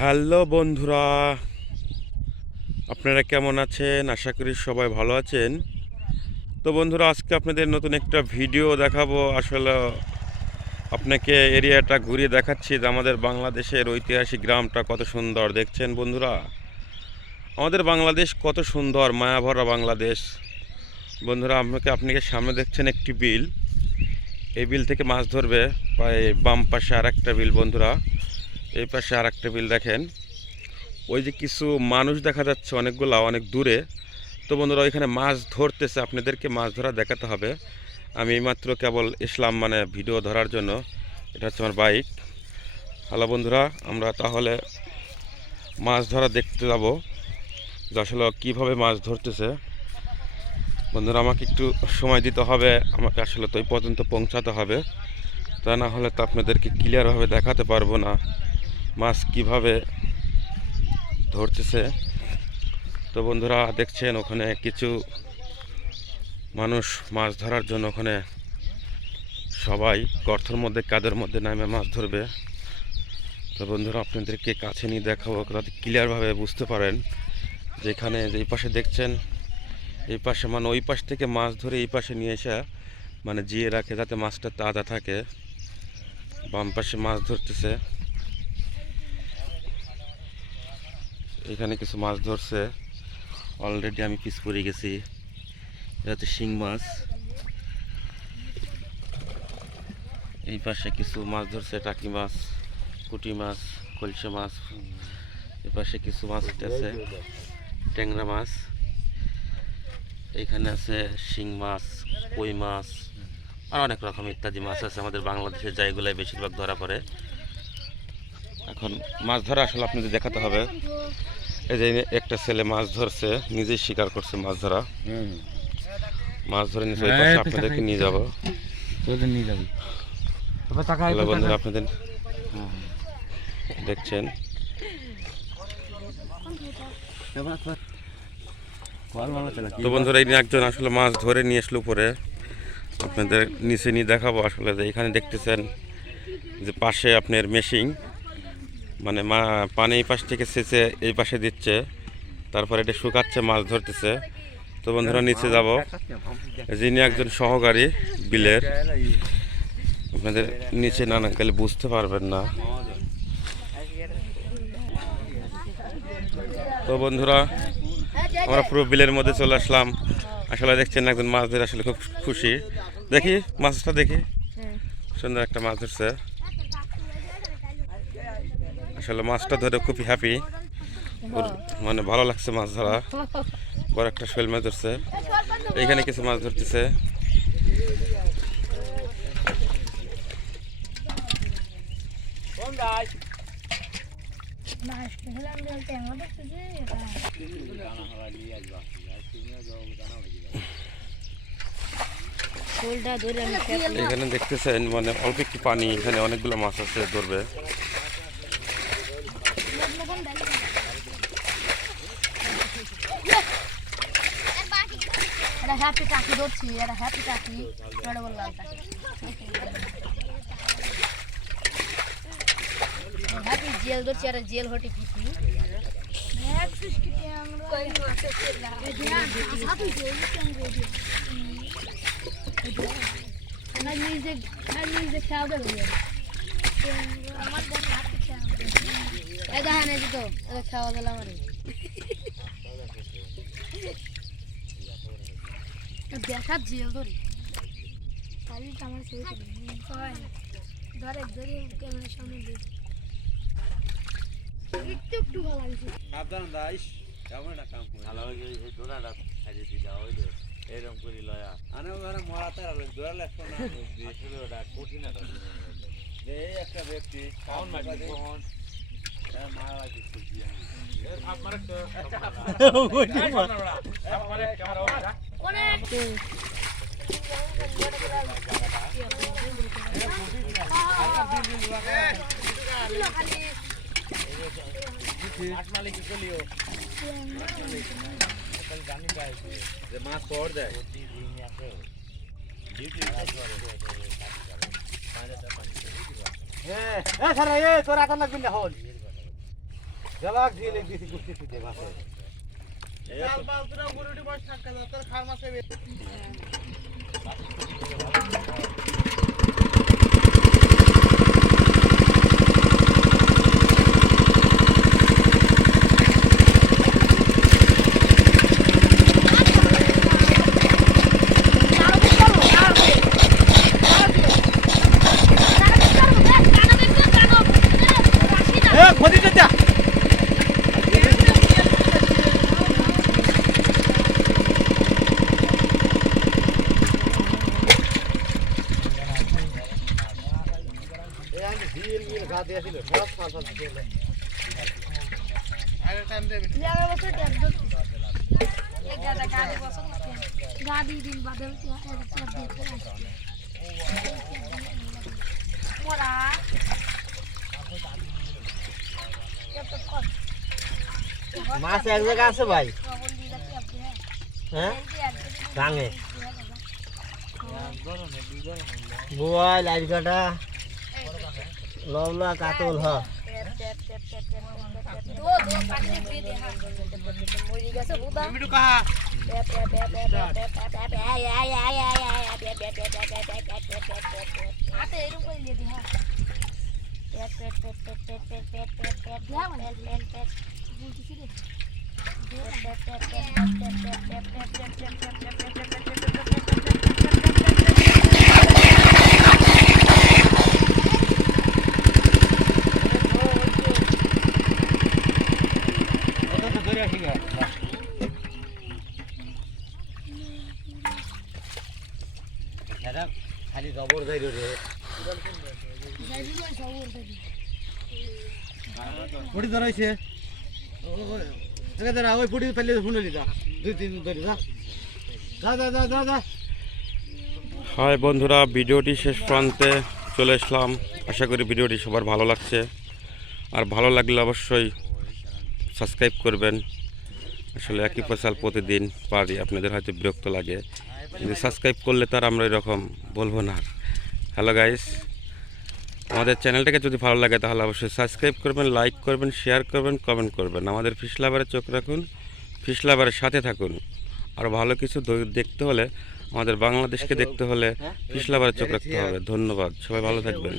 Hello বন্ধুরা, আপনারা কেমন আছেন? আশা করি সবাই ভালো আছেন। তো বন্ধুরা, আজকে আপনাদের নতুন একটা ভিডিও দেখাবো। আসলে আপনাকে এরিয়াটা ঘুরিয়ে দেখাচ্ছি যে আমাদের বাংলাদেশের ঐতিহাসিক গ্রামটা কত সুন্দর। দেখছেন বন্ধুরা, আমাদের বাংলাদেশ কত সুন্দর, মায়াভরা বাংলাদেশ। বন্ধুরা, আপনাকে সামনে দেখছেন একটি বিল। এই বিল থেকে মাছ ধরবে। প্রায় বাম পাশে আর একটা বিল বন্ধুরা, এই পাশে আর একটা বিল দেখেন। ওই যে কিছু মানুষ দেখা যাচ্ছে অনেকগুলা, অনেক দূরে। তো বন্ধুরা, ওইখানে মাছ ধরতেছে, আপনাদেরকে মাছ ধরা দেখাতে হবে। আমি এইমাত্র কেবল এসলাম ভিডিও ধরার জন্য। এটা হচ্ছে আমার বাইক। হ্যালো বন্ধুরা, আমরা তাহলে মাছ ধরা দেখতে যাব যে আসলে কীভাবে মাছ ধরতেছে। বন্ধুরা, আমাকে একটু সময় দিতে হবে, আমাকে আসলে তো এই পর্যন্ত পৌঁছাতে হবে। তা না হলে তো আপনাদেরকে ক্লিয়ারভাবে দেখাতে পারবো না মাছ কিভাবে ধরতেছে। তো বন্ধুরা, দেখছেন ওখানে কিছু মানুষ মাছ ধরার জন্য ওখানে সবাই গর্তের মধ্যে, কাদের মধ্যে নামে মাছ ধরবে। তো বন্ধুরা, আপনাদেরকে কাছে নিয়ে দেখাবো যাতে ক্লিয়ারভাবে বুঝতে পারেন। যেখানে এই পাশে দেখছেন, এই পাশে ওই পাশ থেকে মাছ ধরে এই পাশে নিয়ে এসে জিয়ে রাখে যাতে মাছটা তাজা থাকে। বাম পাশে মাছ ধরতেছে, এখানে কিছু মাছ ধরছে অলরেডি। আমি পিছ পড়ে গেছি। এটা হচ্ছে শিং মাছ। এই পাশে কিছু মাছ ধরছে, টাকি মাছ, পুঁটি মাছ, কলসে মাছ। এই পাশে কিছু মাছ আছে, ট্যাংরা মাছ। এইখানে আছে শিং মাছ, কই মাছ, আর অনেক রকম ইত্যাদি মাছ আছে আমাদের বাংলাদেশের জায়গাগুলোয় বেশিরভাগ ধরা পড়ে। এখন মাছ ধরা আসলে আপনাদের দেখাতে হবে। এই যে একটা ছেলে মাছ ধরছে, নিজেই স্বীকার করছে মাছ ধরা। মাছ ধরে নিয়ে ওই পাশে আপনাদেরকে নিয়ে যাবো। হ্যালো বন্ধুরা, আপনাদের দেখছেন তো বন্ধুরা, এই একজন আসলে মাছ ধরে নিয়ে আসলো উপরে। আপনাদের নিচে নিয়ে দেখাবো। আসলে যে এখানে দেখতেছেন যে পাশে আপনার মেশিন, পানি এই পাশ থেকে সেচে এই পাশে দিচ্ছে, তারপরে এটা শুকাচ্ছে, মাছ ধরতেছে। তো বন্ধুরা, নিচে যাব। যিনি একজন সহকারী বিলের, আপনাদের নিচে না গেলে বুঝতে পারবেন না। তো বন্ধুরা, আমরা পুরো বিলের মধ্যে চলে আসলাম। আসলে দেখছেন একজন মাছ ধরে আসলে খুব খুশি। দেখি মাছটা, দেখি সুন্দর একটা মাছ ধরছে। আসলে মাছটা ধরে খুবই হ্যাপি, ওর ভালো লাগছে মাছ ধরা। বড় একটা শৈল মাছ ধরছে। এইখানে কিছু মাছ ধরতেছে। এখানে দেখতেছেন অল্প একটু পানি, এখানে অনেকগুলো মাছ আছে, ধরবে। হ্যাপি টাকি ধরছি, এটা হ্যাপি টাকি, এটা বললাম হ্যাপি জেল ধরছি, এটা জেল হটি পিপি। খাওয়া দিলাম দেখা জেল ধরি খালি আমার ছেড়ে ধরে ধরে ক্যামেরার সামনে একটু একটু ভালো লাগছে। সাবধান দাইস, কেমন একটা কাম করে ভালো হয়ে এই দোনাটা খাইয়ে দি দাও হইলো এরকম করি লয়া আনে ওরা মরাতে আর দোরা লাগতো না আসলে ওটা কঠিন একটা এই একটা ব্যক্তি কাউন মাটি কোন মারা দিচ্ছে কি এ থাপ মারে তো থাপ মারে ক্যামেরা ওটা কোনে মালিক চলিও জানি যায় যে মাছ পড় দেয় হ্যাঁ এ সারা এ তোরা কোন লাগবি না হল জ্বালাক দিয়ে লেগ দিছি কুস্তি তুই মাছে गाड़ी दिन बदल के मोरा মাছ এক জায়গা আছে ভাই হ্যাঁ গাঙে বোয়াল লাইট কাটা লবলা কাতল হ दो पानी दे दे हां मोरी गसे बुदा मिटू कहा आते एरू कोई ले दे हां খালি জবর যাই রে পুটি ধরাইছে দাঁড়া ওই পুটি ফেলে ফোন যা 2-3 ধরে যা যা যা যা যা হাই বন্ধুরা, ভিডিওটি শেষ প্রান্তে চলে আসলাম। আশা করি ভিডিওটি সবার ভালো লাগছে, আর ভালো লাগলে অবশ্যই সাবস্ক্রাইব করবেন। আসলে একই ফসল প্রতিদিন পারি, আপনাদের হয়তো বিরক্ত লাগে, কিন্তু সাবস্ক্রাইব করলে তার আমরা এরকম বলবো না। হ্যালো গাইস, আমাদের চ্যানেলটাকে যদি ভালো লাগে তাহলে অবশ্যই সাবস্ক্রাইব করবেন, লাইক করবেন, শেয়ার করবেন, কমেন্ট করবেন। আমাদের ফিশ লাভারে চোখ রাখুন, ফিশ লাভারের সাথে থাকুন। আর ভালো কিছু দেখতে হলে, আমাদের বাংলাদেশকে দেখতে হলে ফিশ লাভারে চোখ রাখতে হবে। ধন্যবাদ, সবাই ভালো থাকবেন।